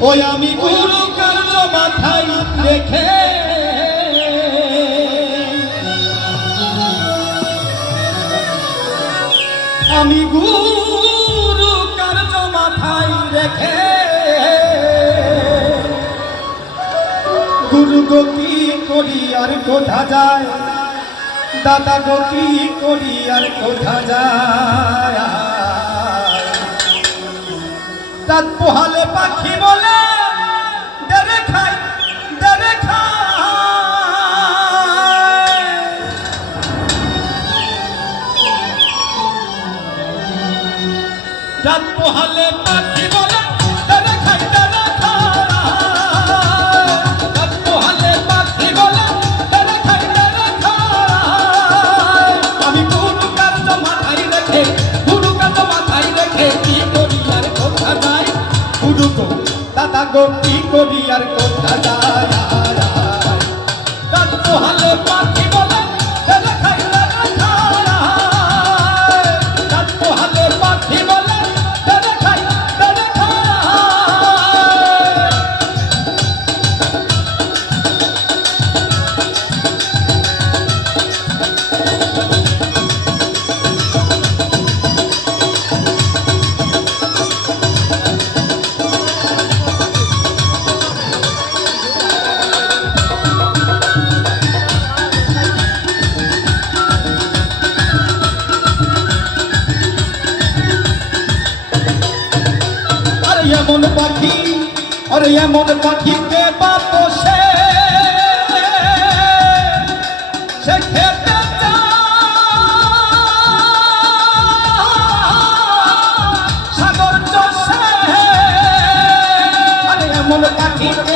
ওই আমি গুরু কার্য মাথায় রেখে আমি গুরু কার্য মাথায় রেখে গুরু গতি করি আর কোথা যায়? দাদা গতি করি আর কোথা যায়? রাত পোহালে পাখি বলে খাই। রাত পোহালে পাখি বলে গুরু দাদা গো কি করি আর কোথা যাই? এমন পাখি আরে এমন পাখিকে বাপসে সে? খেতে সাগর চষে। আরে এমন পাখিকে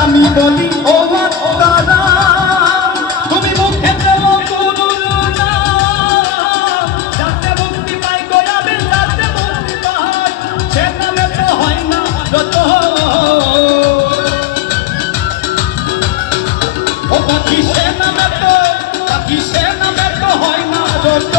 আমি বলি, ও দাদা, তুমি মুখে পাখি, সে নামে তো, পাখি, সে নামে তো হয় না যত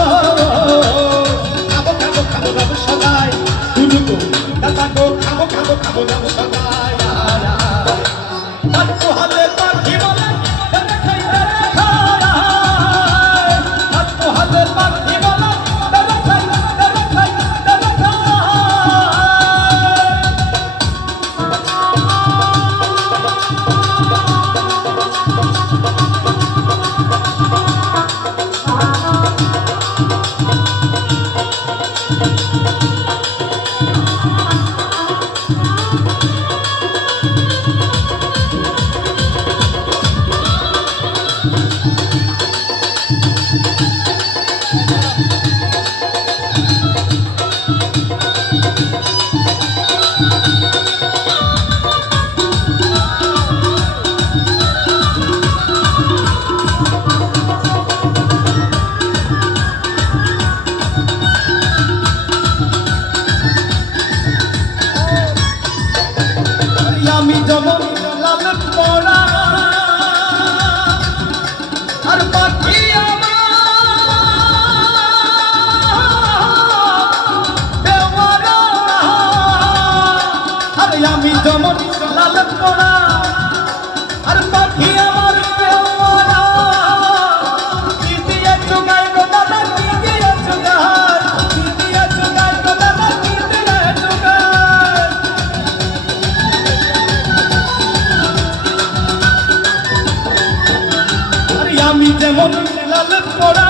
আমি যেমন লাল পড়া,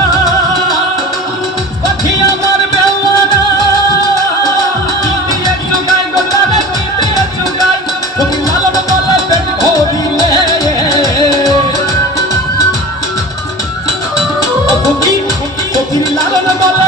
পাখি আমার বেওয়ারা যোগায় গোতারা যোগায় লালন বলা পেট ভরিলে। লালন বলা